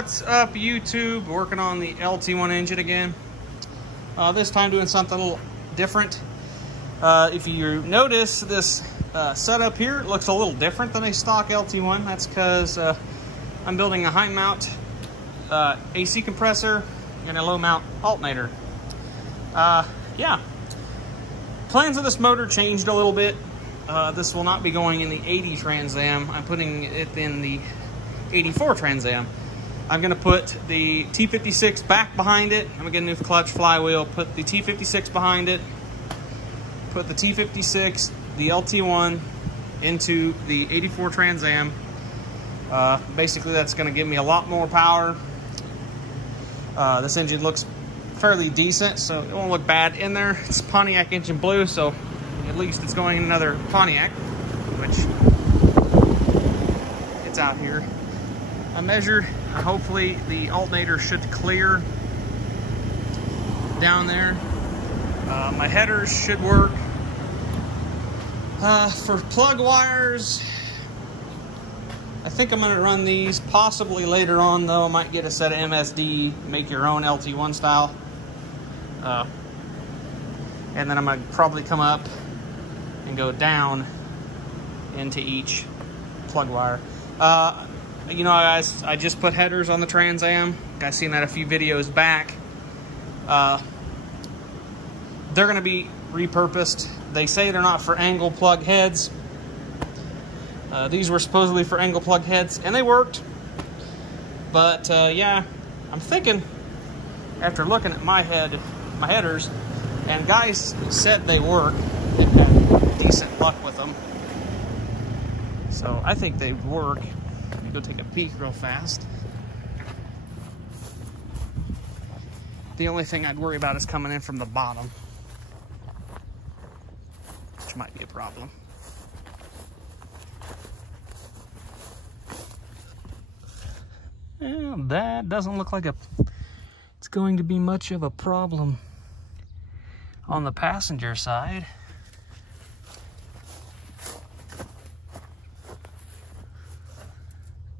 What's up, YouTube? Working on the LT1 engine again. This time doing something a little different. If you notice, this setup here looks a little different than a stock LT1. That's because I'm building a high mount AC compressor and a low mount alternator. Yeah, plans of this motor changed a little bit. This will not be going in the 80 Trans Am. I'm putting it in the 84 Trans Am. I'm gonna put the T56 back behind it. I'm gonna get a new clutch, flywheel, put the T56 behind it, put the T56, the LT1 into the 84 Trans Am. Basically, that's gonna give me a lot more power. This engine looks fairly decent, so it won't look bad in there. It's Pontiac engine blue, so at least it's going in another Pontiac, which it's out here. I measured, hopefully the alternator should clear down there. My headers should work. For plug wires, I think I'm gonna run these. Possibly later on though, I might get a set of MSD, make your own LT1 style. And then I'm gonna probably come up and go down into each plug wire. You know, guys, I just put headers on the Trans Am. Guys seen that a few videos back. They're gonna be repurposed. They say they're not for angle plug heads. These were supposedly for angle plug heads, and they worked. But yeah, I'm thinking, after looking at my headers, and guys said they work and had decent luck with them. So I think they work. Let me go take a peek real fast. The only thing I'd worry about is coming in from the bottom, which might be a problem. Well, that doesn't look like it's going to be much of a problem on the passenger side.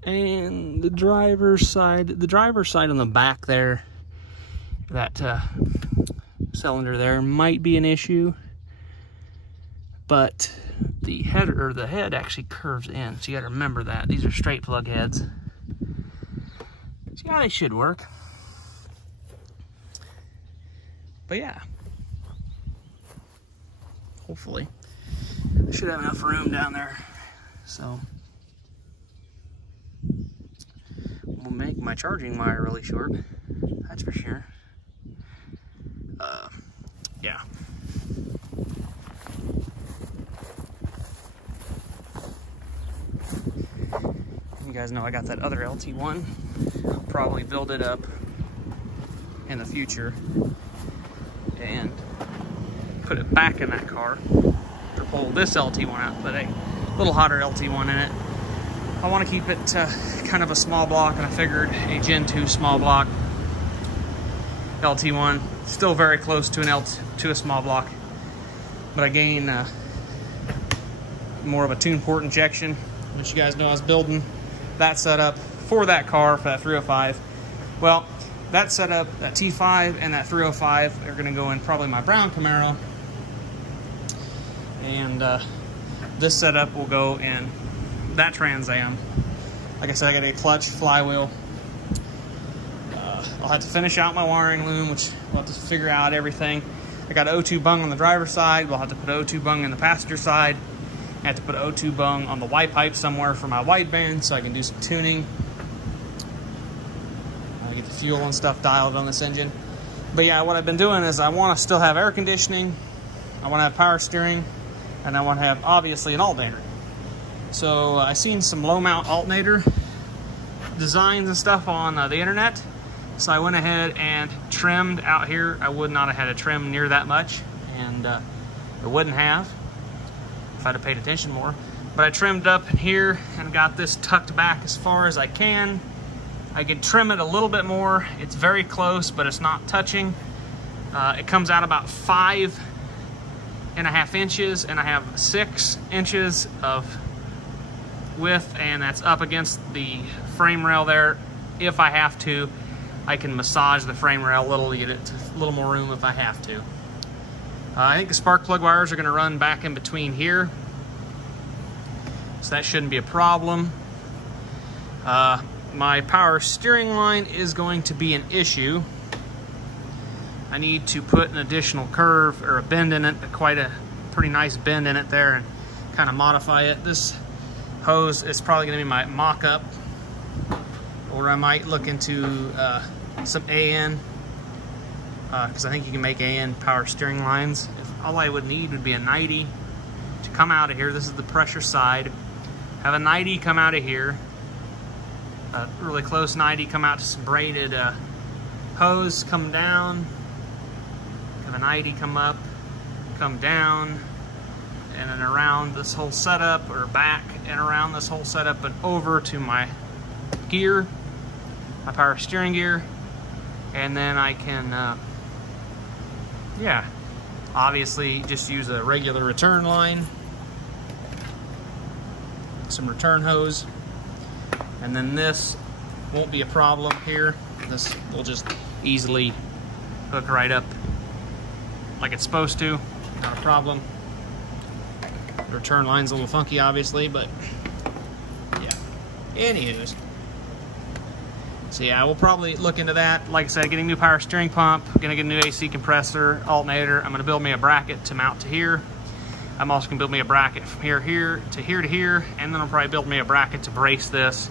And the driver's side on the back there, that cylinder there might be an issue, but the head actually curves in, so you gotta remember that. These are straight plug heads. So yeah, they should work. But yeah, hopefully I should have enough room down there, so will make my charging wire really short, that's for sure. Yeah. You guys know I got that other LT1. I'll probably build it up in the future and put it back in that car to pull this LT1 out, but a little hotter LT1 in it. I want to keep it kind of a small block, and I figured a Gen 2 small block LT1, still very close to a small block, but I gain more of a tune port injection, which you guys know I was building that setup for that car, for that 305. Well, that setup, that T5 and that 305 are going to go in probably my brown Camaro, and this setup will go in that Trans Am. Like I said, I got a clutch, flywheel. I'll have to finish out my wiring loom, which we'll have to figure out everything. I got an O2 bung on the driver's side. We'll have to put an O2 bung in the passenger side. I have to put an O2 bung on the Y pipe somewhere for my wideband so I can do some tuning. I get the fuel and stuff dialed on this engine. But yeah, what I've been doing is I want to still have air conditioning, I want to have power steering, and I want to have, obviously, an alternator. So I seen some low mount alternator designs and stuff on the internet. So I went ahead and trimmed out here. I would not have had to trim near that much, and I wouldn't have if I'd have paid attention more. But I trimmed up in here and got this tucked back as far as I can. I could trim it a little bit more. It's very close, but it's not touching. It comes out about 5.5 inches, and I have 6 inches of width, and that's up against the frame rail there if I have to, I can massage the frame rail a little to get it a little more room if I have to. I think the spark plug wires are going to run back in between here, so that shouldn't be a problem. My power steering line is going to be an issue. I need to put an additional curve or a bend in it, quite a pretty nice bend in it there, and kind of modify it. This hose is probably going to be my mock-up, or I might look into some AN, because I think you can make AN power steering lines. All I would need would be a 90 to come out of here. This is the pressure side. Have a 90 come out of here, a really close 90 come out to some braided hose, come down, have a 90 come up, come down, and then around this whole setup, or back and around this whole setup, and over to my gear, my power steering gear, and then I can, yeah, obviously just use a regular return line, some return hose, and then this won't be a problem here. This will just easily hook right up like it's supposed to, not a problem. The return line's a little funky, obviously, but yeah. Anywho's. So yeah, we'll probably look into that. Like I said, getting a new power steering pump, gonna get a new AC compressor, alternator. I'm gonna build me a bracket to mount to here. I'm also gonna build me a bracket from here to here, and then I'll probably build me a bracket to brace this.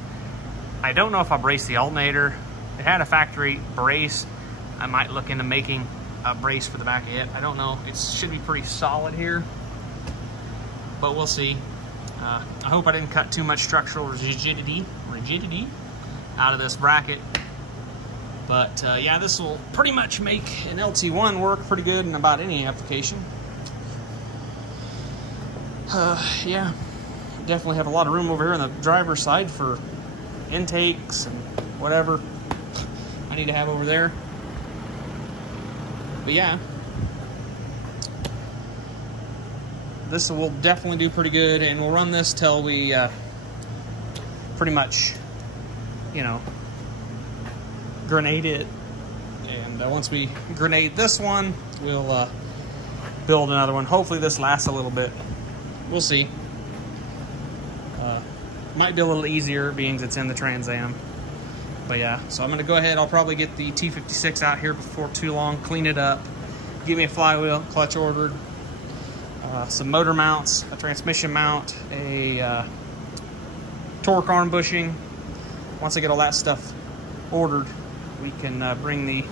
I don't know if I'll brace the alternator. It had a factory brace. I might look into making a brace for the back of it. I don't know. It should be pretty solid here, but we'll see. I hope I didn't cut too much structural rigidity out of this bracket. But yeah, this will pretty much make an LT1 work pretty good in about any application. Yeah, definitely have a lot of room over here on the driver's side for intakes and whatever I need to have over there. But yeah, this will definitely do pretty good, and we'll run this till we pretty much, you know, grenade it. And once we grenade this one, we'll build another one. Hopefully this lasts a little bit. We'll see. Might be a little easier being it's in the Trans Am. But yeah, so I'm gonna go ahead. I'll probably get the T56 out here before too long, clean it up, get me a flywheel, clutch ordered, some motor mounts, a transmission mount, a torque arm bushing. Once I get all that stuff ordered, we can bring the,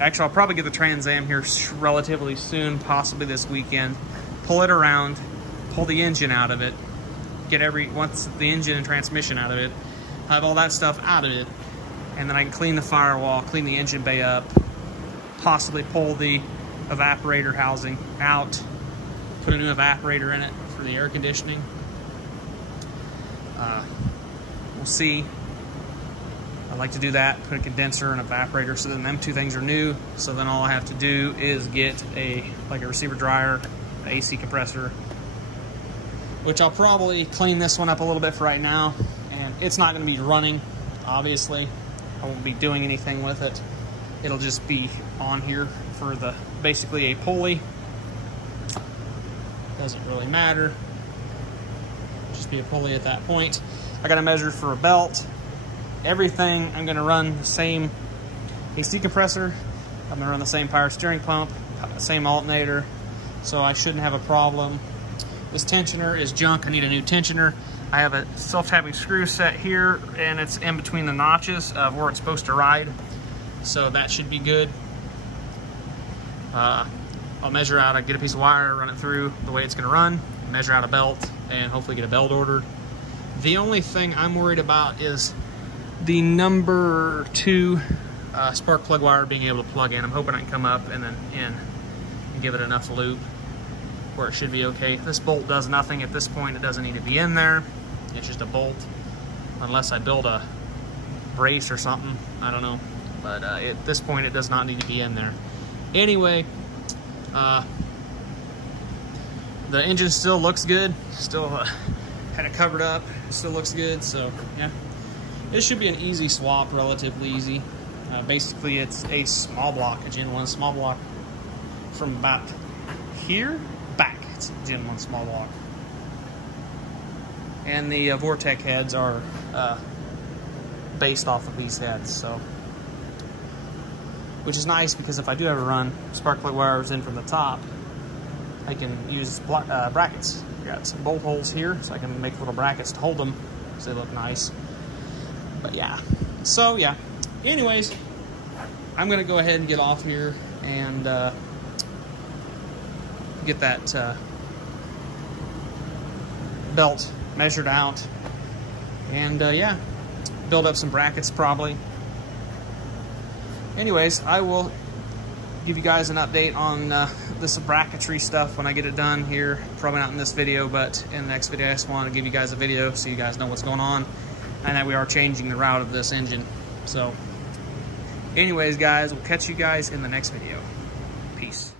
actually I'll probably get the Trans Am here relatively soon, possibly this weekend, pull it around, pull the engine out of it, get once the engine and transmission out of it, have all that stuff out of it, and then I can clean the firewall, clean the engine bay up, possibly pull the evaporator housing out, put a new evaporator in it for the air conditioning. We'll see. I'd like to do that, put a condenser and evaporator, so then them two things are new. So then all I have to do is get a receiver dryer, an AC compressor, which I'll probably clean this one up a little bit for right now. And it's not going to be running, obviously. I won't be doing anything with it. It'll just be on here for basically a pulley. Doesn't really matter. Just be a pulley at that point. I got to measure for a belt. Everything, I'm going to run the same AC compressor. I'm going to run the same power steering pump, same alternator, so I shouldn't have a problem. This tensioner is junk. I need a new tensioner. I have a self-tapping screw set here, and it's in between the notches of where it's supposed to ride, so that should be good. I'll measure out, I get a piece of wire, run it through the way it's going to run, measure out a belt, and hopefully get a belt ordered. The only thing I'm worried about is the number 2 spark plug wire being able to plug in. I'm hoping I can come up and then in and give it enough loop where it should be okay. This bolt does nothing at this point. It doesn't need to be in there. It's just a bolt, unless I build a brace or something. I don't know. But at this point, it does not need to be in there. Anyway, the engine still looks good. Still had it covered up. It still looks good. So yeah, This should be an easy swap, relatively easy. Basically, it's a small block, a Gen 1 small block from about here back. It's a Gen 1 small block. And the Vortec heads are based off of these heads, so, which is nice because if I do ever run spark plug wires in from the top, I can use brackets. Got some bolt holes here, so I can make little brackets to hold them, so they look nice. But yeah, so yeah. Anyways, I'm gonna go ahead and get off here and get that belt measured out, and yeah, build up some brackets probably. Anyways, I will give you guys an update on this bracketry stuff when I get it done here. Probably not in this video, but in the next video I just want to give you guys a video so you guys know what's going on and that we are changing the route of this engine. So anyways guys, we'll catch you guys in the next video. Peace.